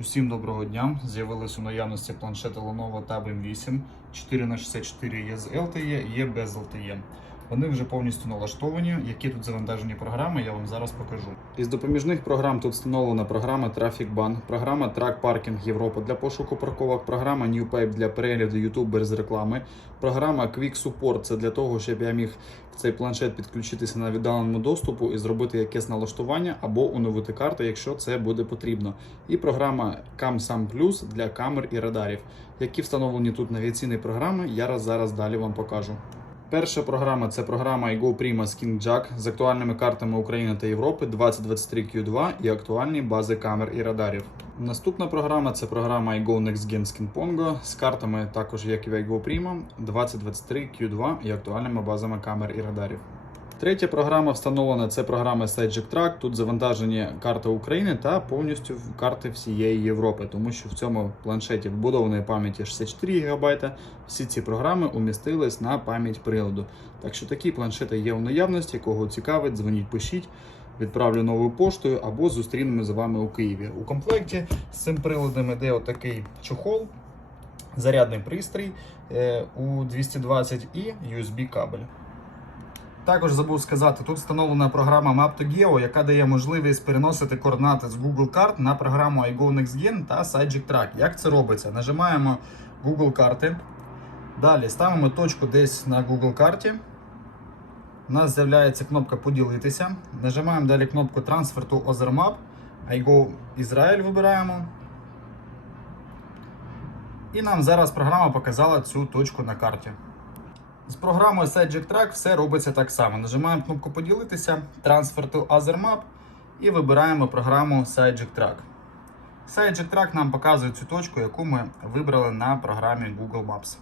Усім доброго дня! З'явились у наявності планшети Lenovo Tab M8 4х64 є з LTE, є без LTE. Вони вже повністю налаштовані. Які тут завантажені програми, я вам зараз покажу. Із допоміжних програм тут встановлена програма Traffic Ban, програма Track Parking Європа для пошуку парковок, програма NewPape для перегляду YouTube без реклами, програма Quick Support це для того, щоб я міг в цей планшет підключитися на віддаленому доступу і зробити якесь налаштування або оновити карти, якщо це буде потрібно. І програма CamSam Plus для камер і радарів, які встановлені тут навігаційні програми. Я раз зараз далі вам покажу. Перша програма це програма iGo Prima Skin Jack з актуальними картами України та Європи 2023 Q2 і актуальні бази камер і радарів. Наступна програма це програма iGo Next Gen Skin Pongo з картами також як і в iGo Prima 2023 Q2 і актуальними базами камер і радарів. Третя програма встановлена це програма Sidejack Track. Тут завантажені карти України та повністю карти всієї Європи, тому що в цьому планшеті вбудованої пам'яті 64 ГБ. Всі ці програми умістились на пам'ять приладу. Так що такі планшети є у наявності, кого цікавить, дзвоніть, пишіть. Відправлю новою поштою або зустрінемо з вами у Києві. У комплекті з цим приладом іде отакий чохол, зарядний пристрій е, у 220 і USB кабель. Також забув сказати, тут встановлена програма Map2Geo, яка дає можливість переносити координати з Google карт на програму iGo NextGen та Sidejack Track. Як це робиться? Нажимаємо Google карти. Далі ставимо точку десь на Google карті. У нас з'являється кнопка Поділитися. Нажимаємо далі кнопку Transfer to Other Map. iGo Ізраїль вибираємо. І нам зараз програма показала цю точку на карті. З програмою Sidejack Track все робиться так само. Нажимаємо кнопку Поділитися, Transfer to Other Map і вибираємо програму Sidejack Track. Sidejack Track нам показує цю точку, яку ми вибрали на програмі Google Maps.